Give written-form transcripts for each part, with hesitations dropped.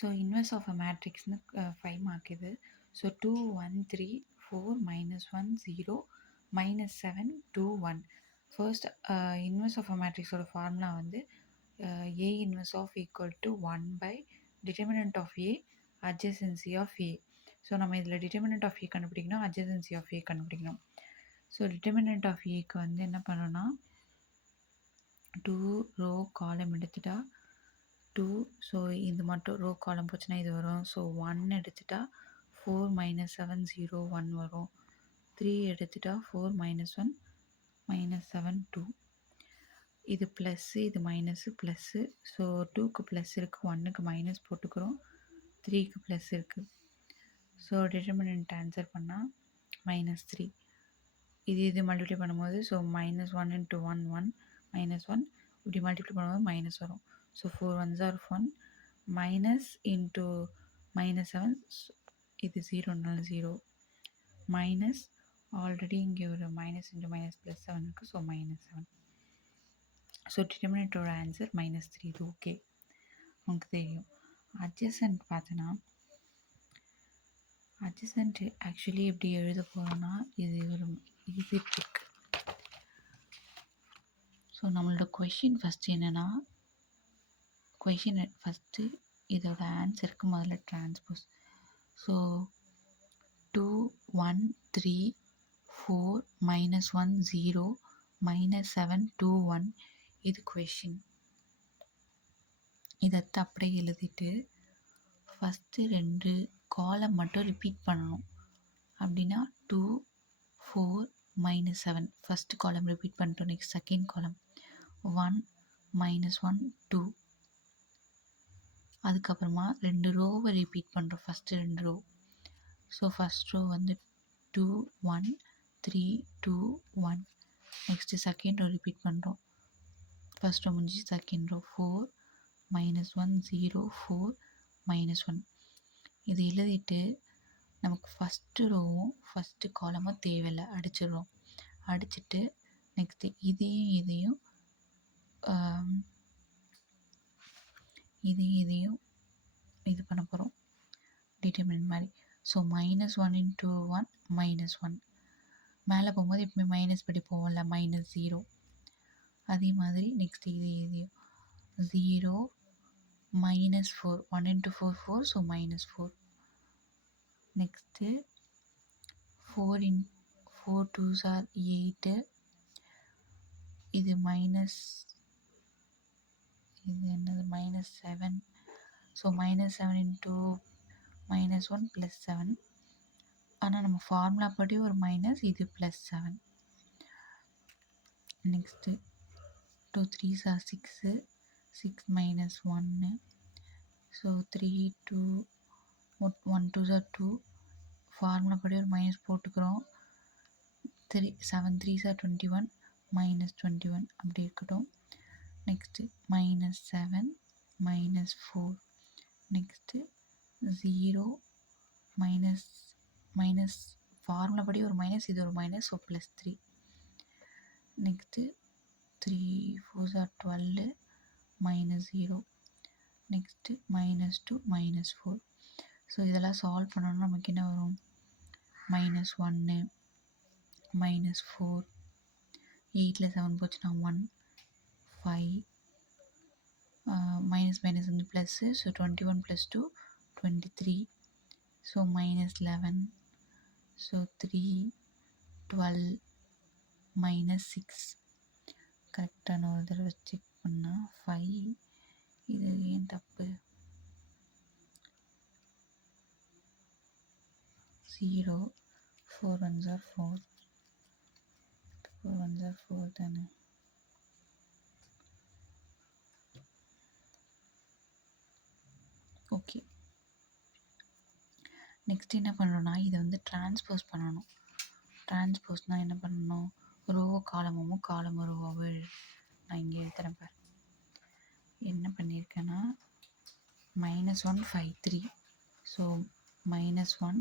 So inverse of a மேட்ரிக்ஸ்னு 5 mark இது. So 2 1 3 4 -1 0 -7 2 1. First inverse of a மேட்ரிக்ஸோட formula வந்து A inverse of equal to 1 by determinant of A adjacency of A. So நம்ம இதில் determinant of A கண்டுபிடிக்கணும், adjacency of A கண்டுபிடிக்கணும். So determinant of Aக்கு வந்து என்ன பண்ணணும்னா 2 ரோ காலம் எடுத்துட்டா 2, ஸோ இது மட்டும் ரோ காலம் போச்சுன்னா இது வரும். ஸோ 1 எடுத்துட்டா 4 -7 0 1 வரும். 3 எடுத்துட்டா 4 -1 -7 2. இது ப்ளஸ்ஸு, இது மைனஸு ப்ளஸ்ஸு. ஸோ 2க்கு ப்ளஸ் இருக்குது, 1க்கு மைனஸ் போட்டுக்கிறோம், 3க்கு ப்ளஸ் இருக்குது. ஸோ டிட்டர்மினன்ட் ஆன்சர் பண்ணால் -3. இது மல்டிப்ளை பண்ணும்போது ஸோ -1 × 1 1 -1 இப்படி மல்டிப்ளை பண்ணும்போது மைனஸ் வரும். So 4 1s are 1 minus into -7 இது 0னால 0 மைனஸ் ஆல்ரெடி இங்கே ஒரு மைனஸ் இன்ட்டு மைனஸ் ப்ளஸ் 7 இருக்குது. ஸோ -7. ஸோ டிட்டர்மினேட்டோட ஆன்சர் -3. இது ஓகே, உங்களுக்கு தெரியும். அட்ஜசன்ட் பார்த்தோன்னா அட்ஜசன்ட் ஆக்சுவலி எப்படி எழுத போகிறோன்னா இது ஒரு ஈஸி ட்ரிக். ஸோ நம்மளோட கொஷின் ஃபஸ்ட்டு என்னென்னா ஃபஸ்ட்டு இதோட ஆன்சருக்கு முதல்ல டிரான்ஸ்போஸ். ஸோ 2 1 3 4 -1 0 -7 2 1 இது கொஷின். இதை அப்படியே எழுதிட்டு ஃபஸ்ட்டு 2 காலம் மட்டும் ரிப்பீட் பண்ணணும். அப்படின்னா 2 4 -7 ஃபஸ்ட்டு காலம் ரிப்பீட் பண்ணிட்டோம். Next second column 1 -1 2. அதுக்கப்புறமா 2 ரோவை ரிப்பீட் பண்ணுறோம், first 2 row. So first row வந்து 2 1 3 2 1. நெக்ஸ்ட்டு செகண்ட் ரோ ரிப்பீட் பண்ணுறோம், ஃபஸ்ட் ரோ முடிஞ்சு செகண்ட் ரோ 4 -1 0 4 -1. இது எழுதிட்டு நமக்கு ஃபஸ்ட்டு ரோவும் ஃபஸ்ட்டு காலமும் தேவையில்லை, அடிச்சிடுறோம். அடிச்சுட்டு நெக்ஸ்ட்டு இதையும் இது பண்ண போகிறோம் டிட்டர்மினன்ட் மாதிரி. ஸோ -1 × 1 -1 மேலே போகும்போது எப்பவுமே மைனஸ் படி போவோம்ல, -0. அதே மாதிரி நெக்ஸ்ட்டு இதையும் 0 -4 1 × 4 4. ஸோ -4. Next 4 2s are 8. இது என்னது -7. ஸோ -7 × -1 +7. ஆனால் நம்ம ஃபார்முலா படி ஒரு மைனஸ், இது +7. Next 2 3s are 6 6 -1. So 3 2 1 2s are 2. Formula படி ஒரு மைனஸ் போட்டுக்கிறோம். 7 3s are 21 -21 அப்படி இருக்கட்டும். நெக்ஸ்ட்டு -7 -4. நெக்ஸ்ட்டு 0 மைனஸ் ஃபார்முலா படி ஒரு மைனஸ், இது ஒரு minus, so +3. Next 3 4s are 12 -0. Next -2 -4. So இதெல்லாம் சால்வ் பண்ணணும்னா நமக்கு என்ன வரும், -1 -4 8ல் 7 போச்சுன்னா 1 5 மைனஸ் வந்து ப்ளஸ்ஸு. ஸோ 21 + 2 23. ஸோ -11. ஸோ 3 12 -6. கரெக்டான ஒரு தடவை செக் பண்ணால் 5. இது ஏன் தப்பு, 0 4 1s are 4 4 1s are 4 தானே. ஓகே, நெக்ஸ்ட் என்ன பண்ணணும்னா இதை வந்து டிரான்ஸ்போஸ் பண்ணணும். டிரான்ஸ்போஸ்னால் என்ன பண்ணணும், ரோவோ காலமும் காலமும் ரோவாகவே நான் இங்கே எழுதுறேன் பாரு. என்ன பண்ணியிருக்கேன்னா -1 5 3. ஸோ -1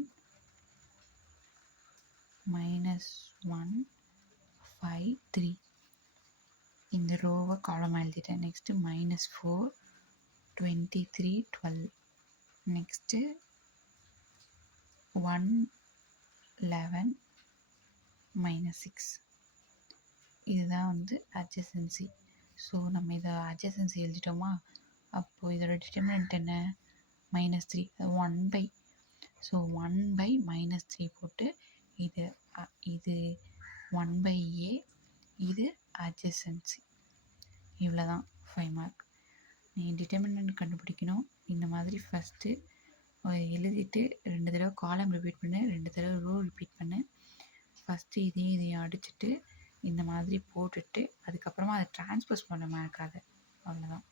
5 3 இந்த ரோவை காலமாக எழுதிட்டேன். நெக்ஸ்ட்டு -4 23 12. நெக்ஸ்ட்டு 111 -6 இதுதான் வந்து adjacency. ஸோ நம்ம இதை adjacency எழுதிட்டோமா, அப்போது இதோட டிட்டர்மினன்ட் என்ன, -3, 1/. ஸோ 1/, -3 போட்டு இது இது 1/a, இது adjacency. இவ்வளோதான் 5 மார்க். நீ டிட்டர்மினன்ட் கண்டுபிடிக்கணும். இந்த மாதிரி ஃபஸ்ட்டு எழுதிட்டு 2 தடவை காலம் ரிப்பீட் பண்ணு, 2 தடவை ரோ ரிப்பீட் பண்ணு. ஃபஸ்ட்டு இதையும் அடிச்சுட்டு இந்த மாதிரி போட்டுட்டு அதுக்கப்புறமா அதை ட்ரான்ஸ்போஸ் பண்ண மறக்காத. அவ்வளோதான்.